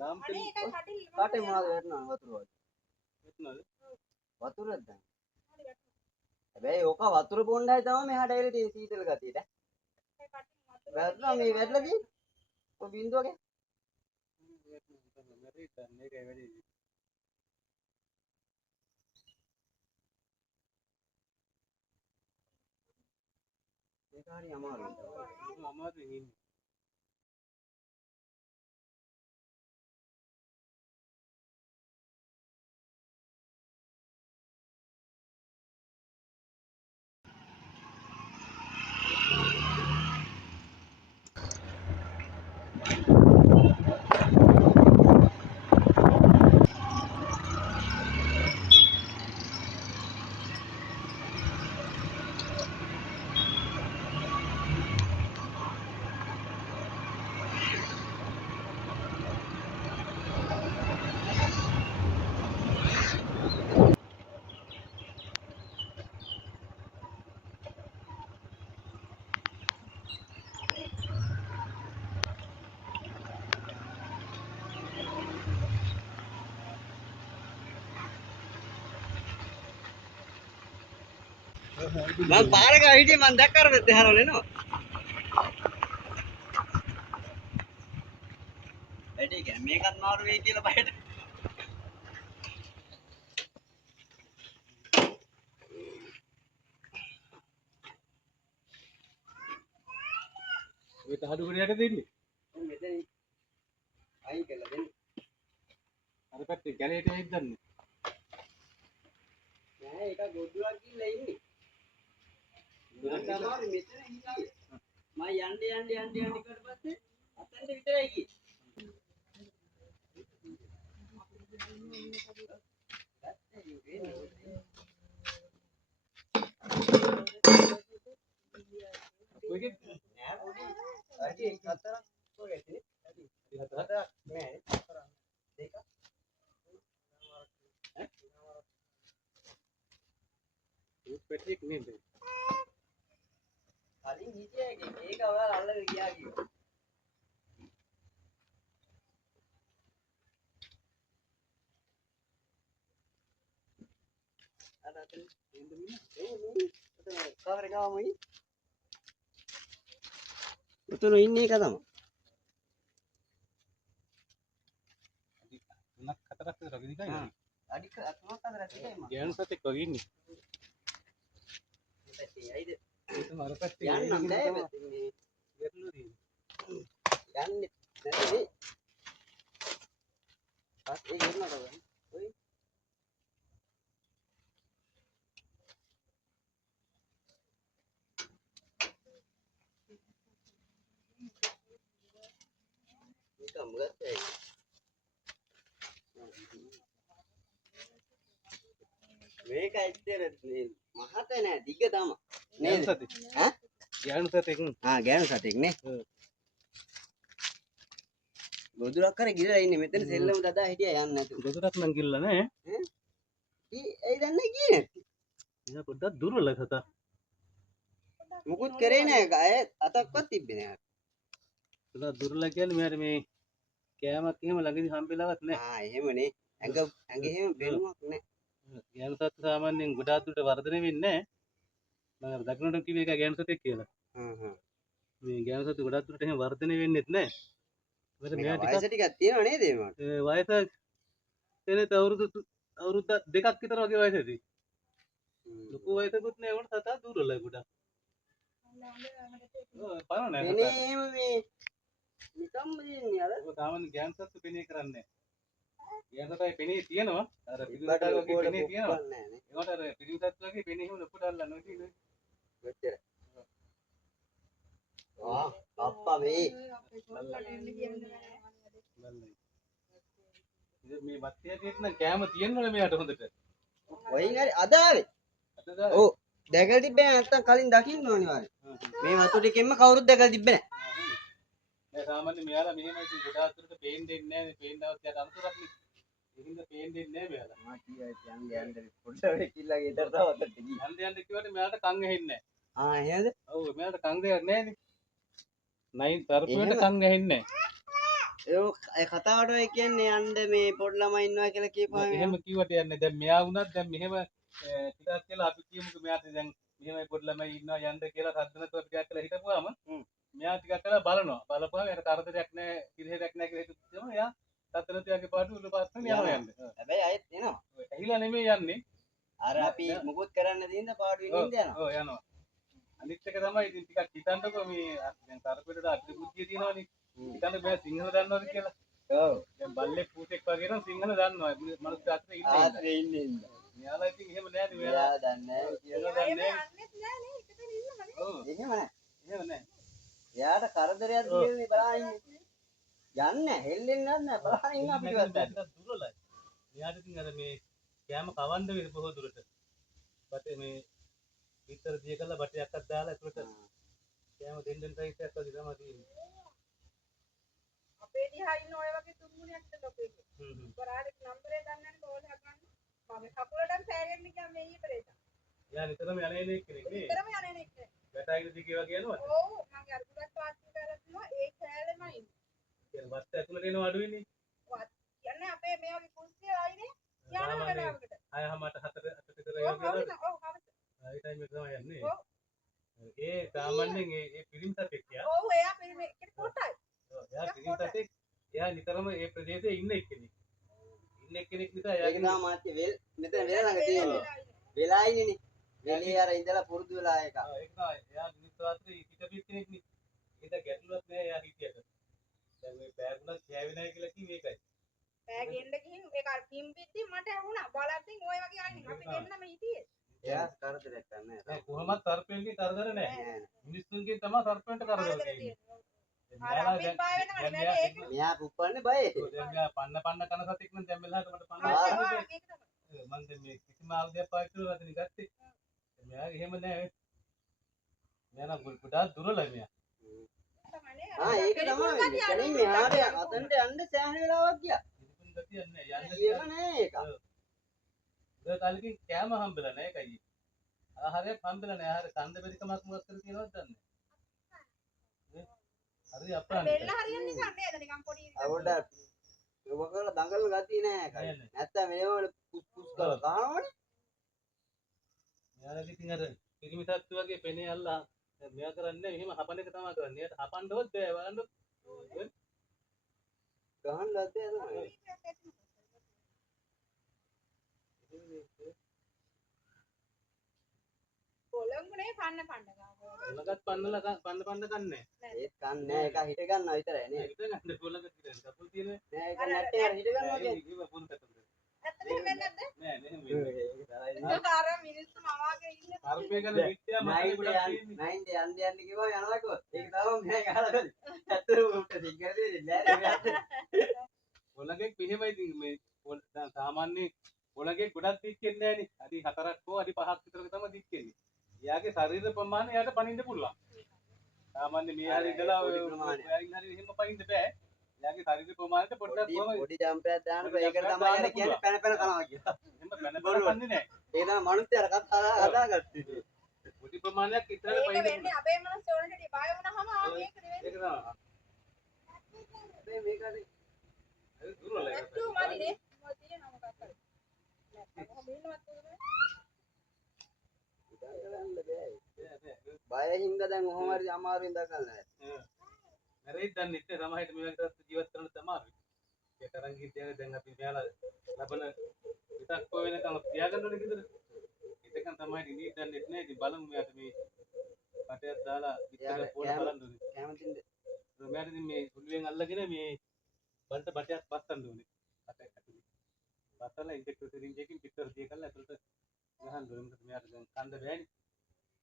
අනේ ඒක කටිල් කටේ මොනවද වැටෙනවා වතුර වගේ. වැටෙනවද? වතුරද දැන්. හැබැයි ඕක වතුර බොණ්ඩයි තමයි මෙහාට ඇවිල්ලා තියෙන්නේ සීතල ගතියට. වැටෙනවා මේ වැටලා තියෙන්නේ. ඔය බින්දුවගේ. මේකයි වැඩි. මේක හරි අමාරුයි. අමාරුයි ඉන්නේ. මම පාරක හිටියේ මම දැක්කර දෙහරවල එනවා. වැඩි කියන්නේ මේකත් මාරු වෙයි කියලා බයට. ඔය තහඩු කුඩයට දෙන්නේ. මෙතන අයින් කළා දෙන්නේ. අර පැත්තේ ගැලේට හිටන්නේ. නෑ ඒක ගොඩුවක් ගිහලා ඉන්නේ. ගොඩක් මෙතන ඉන්නේ. මම යන්න ඊට පස්සේ අතෙන්ට විතරයි ගියේ. ඔයගේ නෑ පොඩි අඩි 4ක් වගේ තියෙන්නේ. අඩි 4ක් නෑ 4ක් දෙකක්. පෙට්ටියක් නේද? කලින් හිටියේ ඒක ඔයාලා අල්ලගෙන ගියා කිව්වා. අර අතන එන්නේ ඒ කාරේ ගාමයි. උතන ඉන්නේ එක තමයි. අඩි 3ක් 4ක් විතර වගේ දිගයි. අඩි 3ක් 4ක් දිගයි මම. ගෑනු සතෙක් වගේ ඉන්නේ. ඇයිද? අර පැත්තේ යන්නම් බෑ මේ වැටලු තියෙන්නේ. යන්නේ නැති. ඒ ගෙන්නනවා ඔය. මේක මොකක්ද? මේක ඇත්තට මහත නෑ දිග තමයි. නේද? ඈ? ගෑනු සතෙක්. ගෑනු සතෙක් නේ. ගොදුරක් කරේ ගිරලා ඉන්නේ මෙතන සෙල්ලම දදා හිටියා යන්නේ නැතු. ගොදුරක් නම් ගිරලා නෑ. ඈ? ඒ දන්නේ ගියේ නැති. එයා පොඩ්ඩක් දුර්වලයි සතා. මුකුත් කරේ නෑ. අය අතක්වත් තිබ්බේ නෑ. පොඩ්ඩක් දුර්වල කියන්නේ මෙයාට මේ කෑමක් එහෙම ළඟදී හම්බෙලාවත් නෑ. එහෙමනේ. ඇඟ එහෙම බෙලුමක් නෑ. ගෑනු සත්තු සාමාන්‍යයෙන් ගොඩාක් දුරට වර්ධනය වෙන්නේ නෑ. මම දකුණට කිව්වේ ඒක ගෑනු සතෙක් කියලා. මේ ගෑනු සත්තු ගොඩාක් දුරට එහෙම වර්ධනය වෙන්නේත් නෑ. වයස ටිකක් තියෙනව නේද මේවට? වයස එනත අවුරුදු දෙකක් විතර වගේ වයසේදී. ලොකු වයසකුත් නෑ වුණ සතා දුර්වලයි ගොඩක්. පරණ නෑ. එනේ මේ නිකම්ම දෙන්නේ අර. සාමාන්‍ය ගෑනු සත්තු පෙනේ කරන්නේ නෑ. ගෑනු සතයි පෙනේ තියෙනවා. අර පිළිසත් වගේ පෙනේ තියෙනවා. ඒකට අර පිළිසත් වගේ පෙනේ එහෙම ලොකුට අල්ලන්න ඕනේ කියන්නේ. මෙච්චර. අප්පා මේ මේ බත්තියකෙත් නම් කෑම තියෙනවනේ මෙයාට හොඳට. වයින් හරි අද ආවේ. ඔව් දැකලා තිබ්බේ නැත්තම් කලින් දකින්න ඕනේ වාගේ. මේ වතු ටිකෙන්ම කවුරුත් දැකලා තිබ්බේ නැහැ. නෑ සාමාන්‍යයෙන් මෙයාලා මෙහෙමයි ඉතින් ගොඩාක් දුරට පේන්න දෙන්නේ නැහැ. පේන්නවත් යට අනුතරක් නේ. ඒකින්ද පේන්න දෙන්නේ නැහැ මෙයාලා. මා කියයි යන්න පොඩ්ඩක් කිල්ලගේ ඉතර තවත් ගිහින්. යන්න කිව්වට මෙයාට කන් ඇහෙන්නේ නැහැ. එහෙමද? ඔව් මෙයාට කන් දෙයක් නැහැනේ. නයින් තරපුවට කන් ඇහෙන්නේ නැහැ. ඒ කතාවට ඔය කියන්නේ යන්න මේ පොඩි ළමයි ඉන්නවා කියලා කියපුවාම එහෙම කිව්වට යන්නේ දැන් මෙයා වුණත් දැන් මෙහෙම ටිකක් කියලා අපි කියමුකෝ මෙයාට දැන් මෙහෙමයි පොඩි ළමයි ඉන්නවා යන්න කියලා සද්ද නැතුව ටිකක් කියලා හිටපුවාම මෙයා ටිකක් කරලා බලනවා බලපුවාම එයාට කරදරයක් නැහැ කිරිහෙරයක් නැහැ කියලා හිතුවම එයා සද්ද නැතුව යගේ පාඩු උඩ පාස්සෙන් යනවා යන්නේ හැබැයි අයත් එනවා ඇහිලා නෙමෙයි යන්නේ අර අපි මුකුත් කරන්න දින්ද පාඩුවෙන් ඉඳ යනවා ඔව් යනවා අනිත් එක තමයි ඉතින් ටිකක් හිතන්නකෝ මේ දැන් තරපෙට අග්‍රි බුද්ධිය තියෙනවනේ හිතන්න බෑ සිංහල දන්නවද කියලා ඔව් දැන් බල්ලෙක් පූතෙක් වගේ නම් සිංහල දන්නවා මනුස්ස අතරේ ඉන්නේ මෙයාලා ඉතින් එහෙම නෑනේ මෙයාලා දන්නේ කියලා දන්නේ ඔව් එහෙම නෑ එහෙම නෑ එයාට කරදරයක් දෙන්නේ බලන්න යන්නේ හෙල්ලෙන්නේ නැහැ බලන්න ඉන්න පිටවත් දුරලයි මෙයාට ඉතින් අර මේ කෑම කවන්න වෙන බොහෝ දුරට බටේ මේ විතර දිය කළා බටයක්වත් දාලා ඒකට කෑම දෙන්න ට්‍රයිස් එකක් වගේ තමයි තියෙන්නේ අපේ දිහා ඉන්න ඔය වගේ තුන්ගුණයක් ලොකේ පරාඩේ නම්බරේ දන්නේ නැහැ බෝල් හදන්න මම කකුලටම සෑගෙන්න ගියා මේ ඊපරේට යා නිතරම යන්නේ නේ කෙනෙක් නේ නිතරම යන්නේ නේ වැටයින දිගේ වගේ යනවද ඔව් මගේ අර පුරක් පාස්ටි කරලා තිනවා ඒ කෑලෙමයි කියන්නේ වත් ඇතුළට එන අඩුයිනේ වත් කියන්නේ අපේ මේ වගේ කුස්සිය ආයිනේ යන වෙලාවකට අයහමට 4 8 විතර ඔව් යනවා හවස ඔව් හවස ඒ ටයිම් එක තමයි යන්නේ ඔව් ඒ සාමාන්‍යයෙන් ඒ පිරිම් සතෙක් යා ඔව් එයා පිරිමේ කෙනෙක් කොටයි එයා පිරිම් සතෙක් එයා නිතරම ඒ ප්‍රදේශයේ ඉන්න එක්කෙනෙක් නිසා ඒක තමයි මාත්‍ය වෙල් මෙතන වෙල ළඟ තියෙන්නේ වෙලා ඉන්නේ වෙලේ අර ඉඳලා පුරුදු වෙලා එක ඒක තමයි එයා මිනිස් රාත්‍රී හිටපිට කෙනෙක් නේ ඒක ගැටලුවක් නෑ එයා හිටියට දැන් මේ බෑගුණක් ගෑවේ නැහැ කියලා කිව්වේ ඒකයි බෑග් එන්න ගිහින් ඒක අර පිම්බිද්දි මට ඇහුණා බලද්දි ඔය වගේ ආන්නේ අපි දෙන්නම හිටියේ එයා කරදරයක් ගන්නෑ නෑ කොහොමත් සර්පෙන්ගේ කරදර නෑ මිනිස්සුන්ගෙන් තමයි සර්පෙන්ට කරදර තියෙන්නේ මෙයා පුප්පන්නේ බයයි දැන් මෙයා පන්න කන සතෙක් නම් දැන් මෙලහට මට පන්න මම දැන් මේ කිසිම ආයුධයක් පාවිච්චි කරලා නැතිනේ ගත්තේ මෙයා එහෙම නෑ මෙයා නම් ගොඩාක් දුරලයි මෙයා ඒක තමයි කලින් මෙහාට අතන්ට යන්න සෑහෙන වෙලාවක් ගියා ඉතින් ගතියන්නේ යන්න කියව නෑ ඒක ඒ කාලෙකින් කෑම හම්බෙලා නෑ ඒකයි ආහාරයක් හම්බෙලා නෑ ආහාර කන්ද බෙරිකමක් මොකක් කර තියෙනවද දන්නේ හරි අප්‍රාණ බෙල්ල හරියන්නේ නිසා නේද නිකන් පොඩි අවුඩ ඔබකල දඟල ගතිය නෑ නැත්තම් මේව පුස් පුස් කරලා ගහනවනේ මෙයාලා ඉතින් අර පිරිමි සත්තු වගේ පෙනේ අල්ලා මෙයා කරන්නේ මෙහෙම හපන එක තමයි කරන්නේ. එයාට හපන්නවත් බෑ බලන්න. ගහන්න ලද්දේ තමයි. කොළඹනේ පන්න ගාව. කොළඟත් පන්නලා පන්න කන්නේ. ඒත් කන්නේ ඒක හිට ගන්නවා විතරයි නේ. හිට ගන්න කොළඟ තියෙන කපුල් තියෙන්නේ. නෑ ඒක නැට්ටේ අර හිට ගන්නවා කියන්නේ. ඒක පොන් කතන්ද. ඇත්තටම වෙන්නේ නැද්ද? නෑ නෙමෙයි. අර මිනිස්සු මවාගේ ඉන්නේ. සර්පේ ගැන විත්‍යා මතක ගොඩක් තියෙන්නේ. 9 යන්න කිව්වා යනවා කිව්වා. ඒක තමයි මම ගහලා බලි. ඇත්තටම උට සිංගල් දෙන්නේ නෑ. කොළඟෙක් මෙහෙමයි ඉතින් මේ සාමාන්‍ය කොළඟෙක් ගොඩක් දික්කෙන්නේ නෑනේ. අඩි 4ක් හෝ අඩි 5ක් විතර තමයි දික්කෙන්නේ. එයාගේ ශරීර ප්‍රමාණය එයාට පනින්න පුළුවන්. සාමාන්‍ය මේ හරිය ඉඳලා ඔය ප්‍රමාණය. එයාගෙන් හරිය එහෙම පනින්න බෑ. එයාගේ ශරීර ප්‍රමාණයට පොඩ්ඩක් කොහමද පොඩි ජම්පයක් දාන්න බෑ. ඒකට තමයි අර කියන්නේ පැන පැන කනවා කියලා. එහෙම පැන පැන කන්නේ නෑ. ඒ තමයි මනුස්සයර කතා හදාගත්තේ. පොඩි ප්‍රමාණයක් ඉතරට ඒක පනින්න වෙන්නේ අපේ මනස ඕනෙට බය වුණාම මේක නෙවෙයි. ඒක තමයි. මේක හරි ඒක දුරල ඒක. නැත්තු මදිනේ. මොකද තියෙනවා මොකක් හරි. නැත්නම් කොහොම ඉන්නවත් උනේ. බය හින්දා දැන් කොහොම හරි අමාරුවෙන් දකලා නැහැ. මැරෙයිද දන්නේ නැහැ සමහරට මේ වගේ තත්ත්ව ජීවත් කරන්න තමයි. ඒක තරංග ගිහින් දැන් අපි මෙයාලා ලබන විතක් කො වෙනකම් තියාගන්න ඕනේ කිදද? ඒකෙන් තමයි ඉන්නේ දන්නේ නැහැ. ඉතින් බලමු මෙයාට මේ කටයක් දාලා විතර පොළ බලන්න ඕනේ. කැමතිද? මෙයාට ඉතින් මේ සුළුවෙන් අල්ලගෙන මේ බල්ට බටයක් බස්සන්න ඕනේ. කටයක් ඇතුලේ. බස්සලා ඉන්ජෙක්ටර් සිරින්ජ් එකකින් පිටර දිය කරලා ඇතුලට ගහන්න ඕනේ. මොකද මෙයාට දැන් කන්න බෑනේ.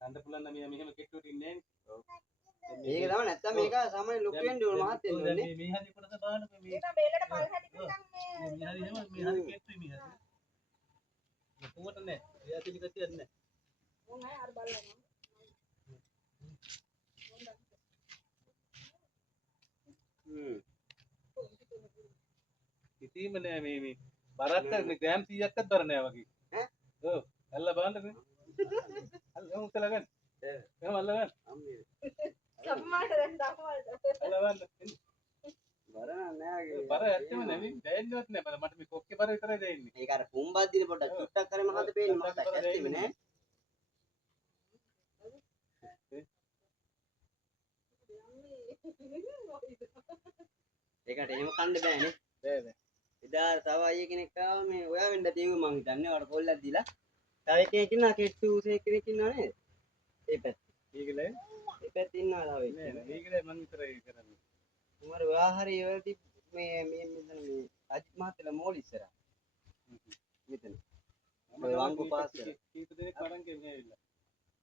කන්න පුළුවන් නම් මෙයා මෙහෙම කෙට්ටුවට ඉන්නේ නැහැ. ඔව්. මේක තමයි නැත්තම් මේක සාමාන්‍ය ලොකු වෙන්න ඕන මහත් වෙන්න ඕනේ. මේ හරි කොටස බලන්නකෝ මේ. ඒක බෙල්ලට පල් හැටි නිකන් මේ හරි එහෙම මේ හරි කෙට්ටුයි මේ හරි. කොහොමද නැහැ. එයා තිලි කතියක් නැහැ. මොන් අය අර බලනවා. කිසිම නෑ මේ බරක් කරන්නේ ග්‍රෑම් 100ක්වත් බර නෑ වගේ. ඈ? ඔව්. අල්ල බලන්නකෝ. අල්ල උසල ගන්න. එහෙම අල්ල ගන්න. අම්මේ. සම්මාන දැන් දක්වන්න. අල්ල බලන්න. බර නෑ බර ඇත්තම නෙවෙයි දැනෙන්නවත් නෑ මට මේ කොක්කේ බර විතරයි දැනෙන්නේ ඒක අර පුම්බක් දින පොඩ්ඩක් චුට්ටක් කරේ මහත පේන්නේ මහත ඇත්තෙම නෑ ඒකට එහෙම කන්න බෑනේ බෑ එදා තව අයිය කෙනෙක් ආවා මේ ඔයා වෙන්න තියෙන්නේ මං හිතන්නේ ඔයාලට පොල්ලක් දීලා තව එකෙක් ඉන්නවා කෙට්ටු උසේ කෙනෙක් ඉන්නවා නේද ඒ පැත්තේ ඒකලේ ඒ පැත්තේ ඉන්නවා තව නෑ එකෙක් ඒකලේ මං විතරයි කරන්නේ උමර ඔයා හරි ඒවලටි මේ මෙතන මේ අජිත් මහත්තයලා මෝල් ඉස්සරහා මෙතන ඔය වංගු පාස් කරලා කීප දෙනෙක් වරන් ගෙන්නේ ඇවිල්ලා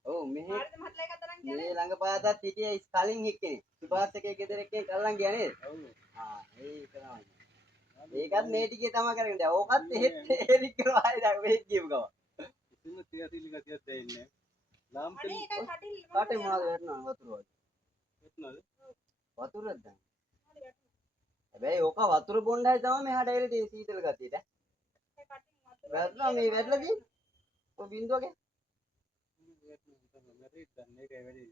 ඔව් මෙහෙ ආරද මහත්ලා එක තරම් මේ ළඟ පාතත් හිටියේ කලින් එක්කෙනෙක් සුභාස් එකේ ගෙදර එක්කෙනෙක් අල්ලන් ගියා නේද ඔව් ඒක තමයි ඒකත් මේ ටිකේ තමයි කරගෙන දැන් ඕකත් එහෙත් එලික් කරලා ආයෙ දැන් මේ කියමු ගම කිසිම තියසිලි ගතියක් දැනෙන්නේ නෑ ලාම් තෙල් අනේ ඒකයි කටිල් කාටේ මොනවද වැටෙනවා වතුර වගේ එතනද වතුරද දැන් හැබැයි ඕක වතුර බොණ්ඩයි තමයි මෙහාට ඇවිල්ලා තියෙන සීතල ගතියට වැටෙනවා මේ වැටලා තියෙන්නේ ඔය බින්දුවගේ මැරෙත් දැන් මේකයි වැඩි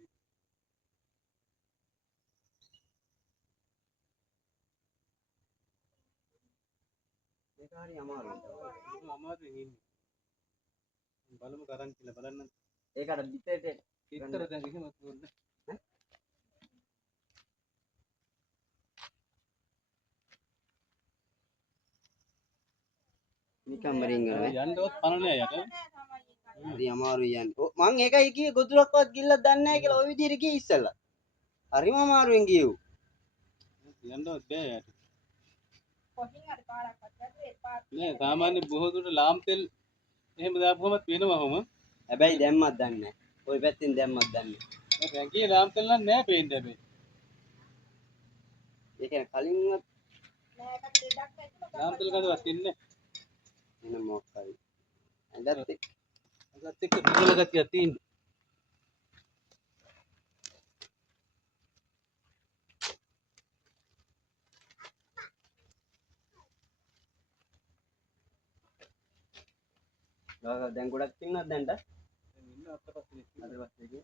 මේක හරි අමාරුයි අමාරුවෙන් ඉන්නේ බලමු කරන් කියලා බලන්න ඒකට පිටේට ඉතර දැන් එහෙම දුන්න නිකම්ම රින්ගනවා යන්නවත් පණ නෑ යට හරි අමාරුයි යන්නේ මං ඒකයි කියේ ගොදුරක්වත් ගිල්ලක් දන්නේ නැහැ කියලා ওই විදිහට කියේ ඉස්සෙල්ලා හරිම අමාරුවෙන් ගියෝ යන්නවත් බෑ යට කොහින් හරි පාරක්වත් වැටේ පාර නෑ සාමාන්‍ය බොහෝ දුරට ලාම් තෙල් එහෙම දාපුවමත් වෙනවා ඔහොම හැබැයි දැම්මත් දන්නේ නැහැ ওই පැත්තෙන් දැම්මත් දන්නේ දැන් රැඟේ ලාම් තෙල් නම් නෑ පේන්නේ හැබැයි ඒ කියන්නේ කලින්වත් නෑ කට දෙඩක් ඇතුළත ලාම් තෙල් කවදාවත් ඉන්නේ එන මොකක්යි ඇඳත් එක්ක අදත් එක්ක පිටල ගතියක් තියෙන්නේ දැන් ගොඩක් ඉන්නවද දැන්ට ඉන්න අත්පස්සේ අද පස්සේ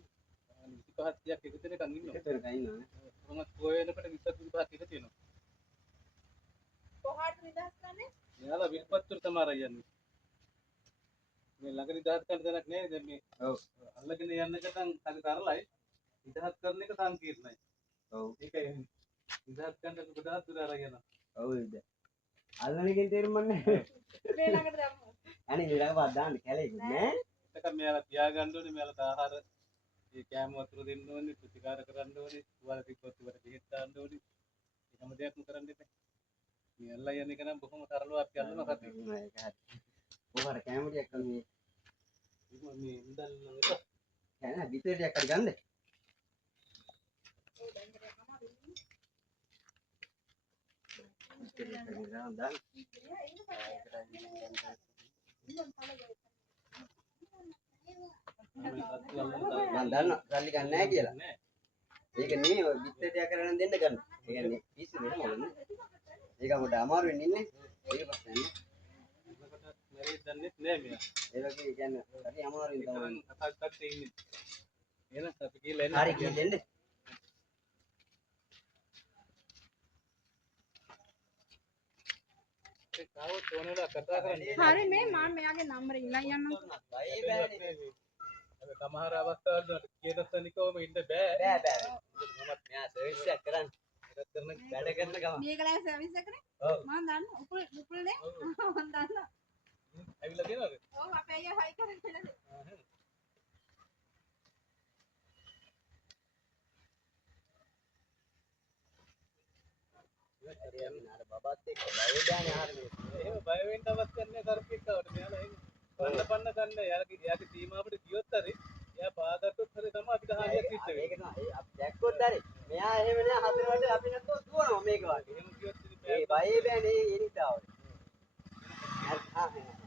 25ක් එක දෙනකන් ඉන්නවා එකතර ගින්නවනේ කොහොමද කොහෙනකොට 20 25ක් එක තියෙනවා කොහාට නිදහස් කරන්නේ මෙයාලා විල්පත්තුර තමයි යන්නේ මේ ළඟ නිදහස් කරන තැනක් නෑ දැන් මේ ඔව් අල්ලගෙන යන්න ගතන් හරි තරලයි නිදහස් කරන එක සංකීර්ණයි ඔව් ඒකයි නිදහස් කරන්න ගොඩාක් දුර අරගෙන ඔව් ඉද අල්ලනකින් තේරුම්න්නේ නැහැ මේ ළඟට දැම්මු අනේ ඊළඟ දාන්න කැලේකුත් නෑ ඒක මෙයාලා තියාගන්න ඕනේ මෙයාලා ආහාර ඒ කෑම වතුර දෙන්න ඕනේ ප්‍රතිකාර කරන්න ඕනේ වල තිබ්බොත් වල බෙහෙත් දාන්න ඕනේ ඒ හැම දෙයක්ම කරන්න එපා මේ අල්ලා යන්නේ කනම් බොහොම තරලව අපි අල්ලනවා කතේ ඒක හරි ඔයාලට කැමරියක් මේ මේ ඉඳන් නම් එක කෑන විතරයක් හරි ගන්නද ඔව් දැන් කරේ අමාරුයි දාන්න මම දන්නවා සල්ලි ගන්න නැහැ කියලා. ඒක නෙමෙයි ඔය විත්තරය කරගෙන දෙන්න ගන්න. ඒ කියන්නේ පිස්සු වෙන මොකද? ඒක පොඩ අමාරුවෙන් ඉන්නේ. ඒක පස්සේ නේ. මැරෙද්ද දන්නේ නැහැ මෙයා. ඒ වගේ කියන්නේ හරි අමාරුවෙන් තමයි. තරම් අතක් ඉන්නේ. එහෙනම් අපි කියලා එන්න. හරි කියලා දෙන්න. ඒ කාවොත් ඕනෙලා කතා කරන්නේ. හරි මේ මම මෙයාගේ නම්බර් ඉල්ලන් යන්නම් බයි බෑනේ. අද සමහර අවස්ථාවල කේතස්සනිකවම ඉන්න බෑ. බෑ බෑ. මමත් මෙයා සර්විස් එකක් කරන්න. ඒක කරන වැඩ කරන ගම. මේකලයි සර්විස් එකනේ ඔව්. මම දන්න උපුල්නේ මම දන්නවා ඇවිල්ලා තියෙනවද? ඔව් අපේ අයියා හයි කරන්නේ අර බබත් එක්ක බය බෑනේ ආරනේ. එහෙම බය වෙන්න අවශ්‍ය නැහැ කරපිටවට. මෙයාලා එහෙම පන්න ගන්න. යාගේ සීමාවට ගියොත් හරි එයා පාදගත්තොත් හරි තමයි අපිට හානියක් සිද්ධ වෙන්නේ. ඒක තමයි. අපි දැක්කොත් හරි. මෙයා එහෙම නෑ හතරවට අපි නැත්තොත් දුවනවා මේක වගේ. එහෙම ගියොත් ඉතින් ඒ බය බෑනේ ඒ නිසා. හරි.